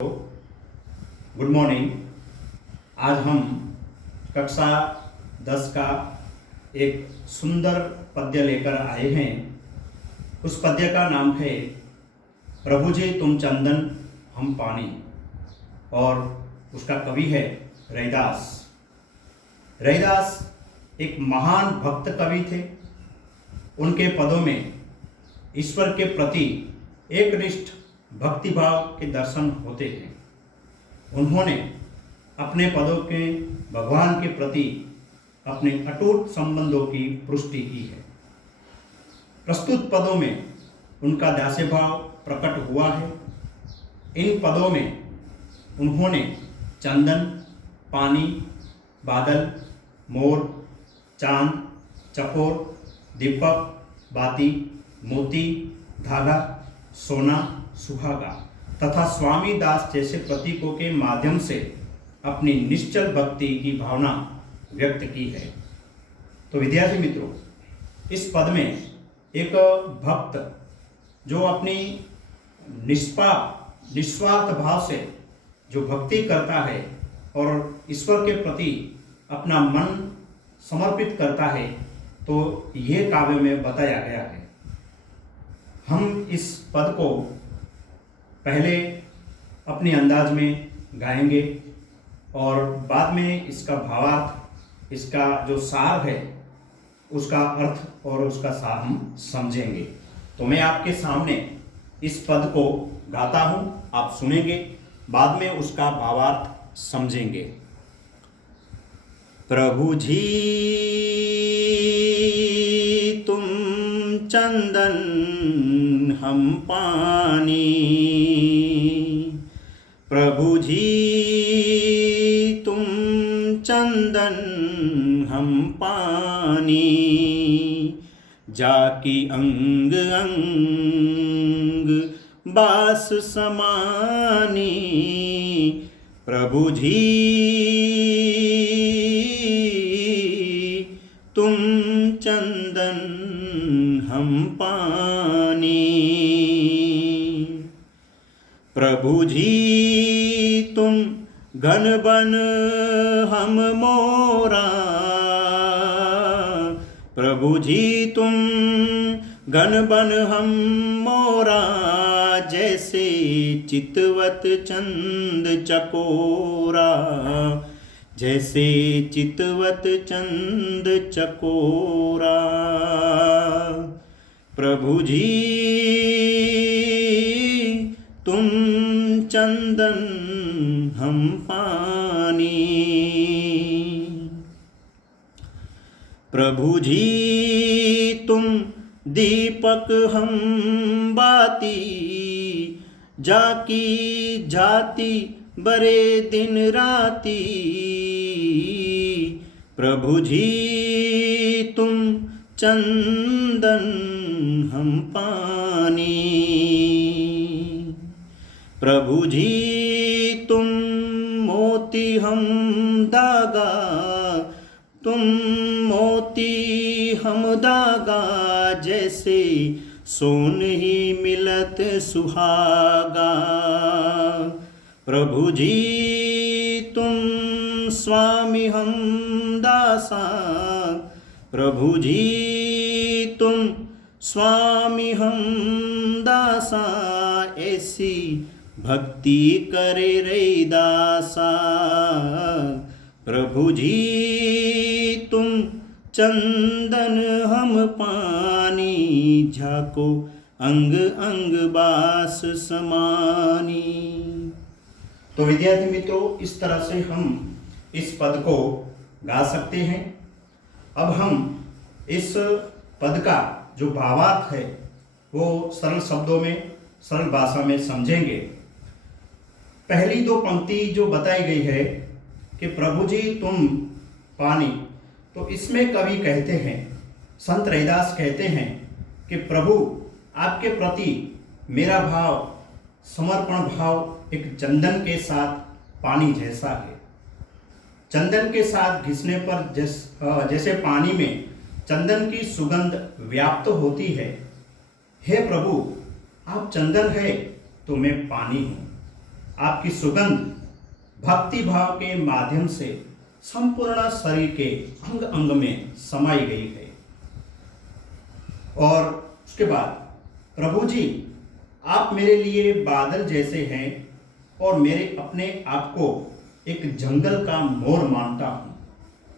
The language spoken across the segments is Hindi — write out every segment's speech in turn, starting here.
Good morning. आज हम कक्षा 10 का एक सुंदर पद्य लेकर आए हैं। उस पद्य का नाम है प्रभु जी तुम चंदन हम पानी, और उसका कवि है रैदास। रैदास एक महान भक्त कवि थे। उनके पदों में ईश्वर के प्रति एकनिष्ठ भक्तिभाव के दर्शन होते हैं। उन्होंने अपने पदों के भगवान के प्रति अपने अटूट संबंधों की पुष्टि की है। प्रस्तुत पदों में उनका दास्य भाव प्रकट हुआ है। इन पदों में उन्होंने चंदन, पानी, बादल, मोर, चांद, चकोर, दीपक, बाती, मोती, धागा, सोना, सुहागा तथा स्वामी दास जैसे प्रतीकों के माध्यम से अपनी निश्चल भक्ति की भावना व्यक्त की है। तो विद्यार्थी मित्रों, इस पद में एक भक्त जो अपनी निस्वार्थ भाव से जो भक्ति करता है और ईश्वर के प्रति अपना मन समर्पित करता है, तो ये काव्य में बताया गया है। हम इस पद को पहले अपने अंदाज में गाएंगे और बाद में इसका भावार्थ, इसका जो सार है, उसका अर्थ और उसका सार हम समझेंगे। तो मैं आपके सामने इस पद को गाता हूँ, आप सुनेंगे, बाद में उसका भावार्थ समझेंगे। प्रभु जी तुम चंदन हम पानी, प्रभु जी तुम चंदन हम पानी, जाकी अंग अंग बास समानी, प्रभु जी तुम चंदन हम पानी, प्रभु जी तुम घन बन हम मोरा, प्रभु जी तुम घन बन हम मोरा, जैसे चितवत चंद चकोरा, जैसे चितवत चंद चकोरा, प्रभु जी तुम चंदन हम पानी, प्रभु जी तुम दीपक हम बाती, जाकी जाति बरे दिन राती, प्रभु जी तुम चंदन हम पानी, प्रभु जी तुम मोती हम धागा, तुम मोती हम धागा, जैसे सोन ही मिलत सुहागा, प्रभु जी तुम स्वामी हम दासा, प्रभु जी तुम स्वामी हम दासा, ऐसी भक्ति करे रैदासा, प्रभु जी तुम चंदन हम पानी, झाको अंग अंग बास समानी। तो विद्यार्थी मित्रों, इस तरह से हम इस पद को गा सकते हैं। अब हम इस पद का जो भावार्थ है वो सरल शब्दों में, सरल भाषा में समझेंगे। पहली दो पंक्ति जो बताई गई है कि प्रभु जी तुम पानी, तो इसमें कवि कहते हैं, संत रैदास कहते हैं कि प्रभु आपके प्रति मेरा भाव, समर्पण भाव एक चंदन के साथ पानी जैसा है। चंदन के साथ घिसने पर जैसे पानी में चंदन की सुगंध व्याप्त होती है। हे प्रभु, आप चंदन है तो मैं पानी हूँ। आपकी सुगंध भक्ति भाव के माध्यम से संपूर्ण शरीर के अंग अंग में समाई गई है। और उसके बाद प्रभु जी, आप मेरे लिए बादल जैसे हैं और मेरे अपने आप को एक जंगल का मोर मानता हूँ।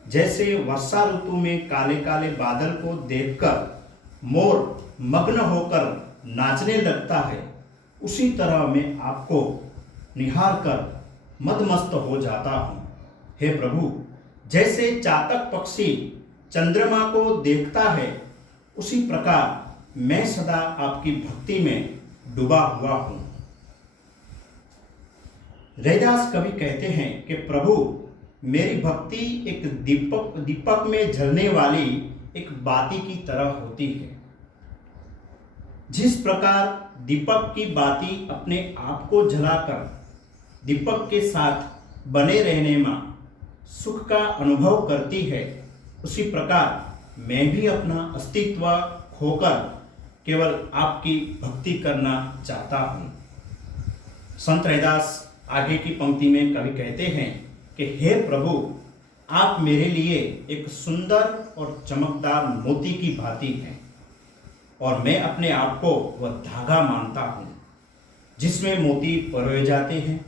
जैसे वर्षा ऋतु में काले काले बादल को देखकर मोर मग्न होकर नाचने लगता है, उसी तरह मैं आपको निहार कर मदमस्त हो जाता हूँ। हे प्रभु, जैसे चातक पक्षी चंद्रमा को देखता है, उसी प्रकार मैं सदा आपकी भक्ति में डूबा हुआ हूँ। रैदास कवि कहते हैं कि प्रभु, मेरी भक्ति एक दीपक में जलने वाली एक बाती की तरह होती है। जिस प्रकार दीपक की बाती अपने आप को जलाकर दीपक के साथ बने रहने में सुख का अनुभव करती है, उसी प्रकार मैं भी अपना अस्तित्व खोकर केवल आपकी भक्ति करना चाहता हूँ। संत रैदास आगे की पंक्ति में कवि कहते हैं कि हे प्रभु, आप मेरे लिए एक सुंदर और चमकदार मोती की भांति हैं और मैं अपने आप को वह धागा मानता हूँ जिसमें मोती परोए जाते हैं।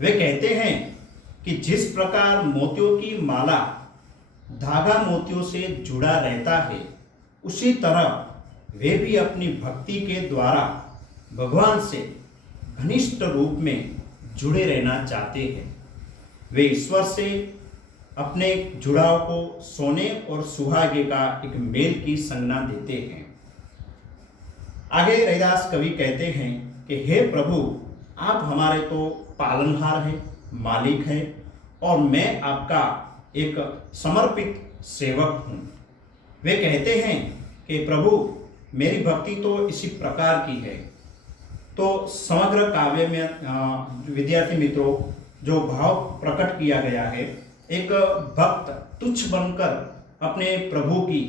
वे कहते हैं कि जिस प्रकार मोतियों की माला धागा मोतियों से जुड़ा रहता है, उसी तरह वे भी अपनी भक्ति के द्वारा भगवान से घनिष्ठ रूप में जुड़े रहना चाहते हैं। वे ईश्वर से अपने जुड़ाव को सोने और सुहागे का एक मेल की संज्ञा देते हैं। आगे रैदास कवि कहते हैं कि हे प्रभु, आप हमारे तो पालनहार हैं, मालिक हैं और मैं आपका एक समर्पित सेवक हूँ। वे कहते हैं कि प्रभु, मेरी भक्ति तो इसी प्रकार की है। तो समग्र काव्य में विद्यार्थी मित्रों, जो भाव प्रकट किया गया है, एक भक्त तुच्छ बनकर अपने प्रभु की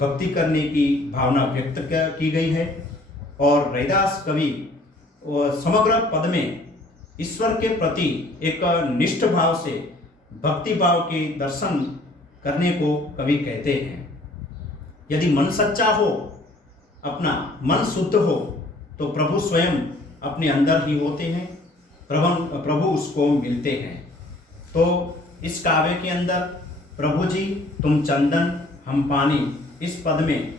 भक्ति करने की भावना व्यक्त की गई है। और रैदास कवि समग्र पद में ईश्वर के प्रति एक निष्ठ भाव से भक्ति भाव के दर्शन करने को कवि कहते हैं। यदि मन सच्चा हो, अपना मन शुद्ध हो, तो प्रभु स्वयं अपने अंदर ही होते हैं, प्रभु उसको मिलते हैं। तो इस काव्य के अंदर प्रभु जी तुम चंदन हम पानी, इस पद में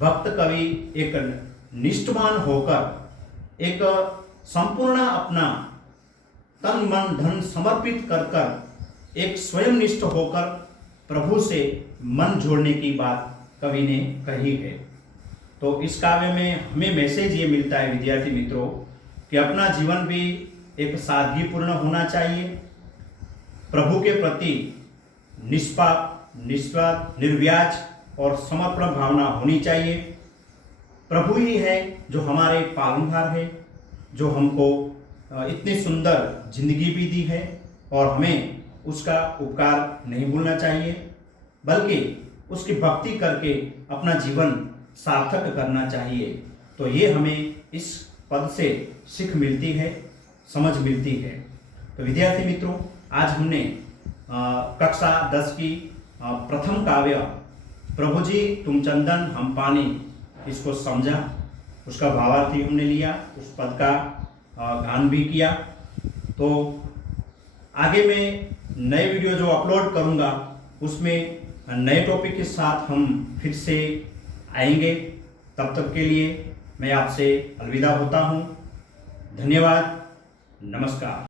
भक्त कवि एक निष्ठवान होकर एक संपूर्ण अपना तन मन धन समर्पित कर कर एक स्वयं निष्ठ होकर प्रभु से मन जोड़ने की बात कवि ने कही है। तो इस काव्य में हमें मैसेज ये मिलता है विद्यार्थी मित्रों कि अपना जीवन भी एक सादगीपूर्ण होना चाहिए, प्रभु के प्रति निष्पाप, निस्वार्थ, निर्व्याज और समर्पण भावना होनी चाहिए। प्रभु ही है जो हमारे पालनहार है, जो हमको इतनी सुंदर जिंदगी भी दी है और हमें उसका उपकार नहीं भूलना चाहिए, बल्कि उसकी भक्ति करके अपना जीवन सार्थक करना चाहिए। तो ये हमें इस पद से सीख मिलती है, समझ मिलती है। तो विद्यार्थी मित्रों, आज हमने कक्षा 10 की प्रथम काव्य प्रभु जी तुम चंदन हम पानी, इसको समझा, उसका भावार्थ भी हमने लिया, उस पद का गान भी किया। तो आगे मैं नए वीडियो जो अपलोड करूँगा उसमें नए टॉपिक के साथ हम फिर से आएंगे। तब तक के लिए मैं आपसे अलविदा होता हूँ। धन्यवाद, नमस्कार।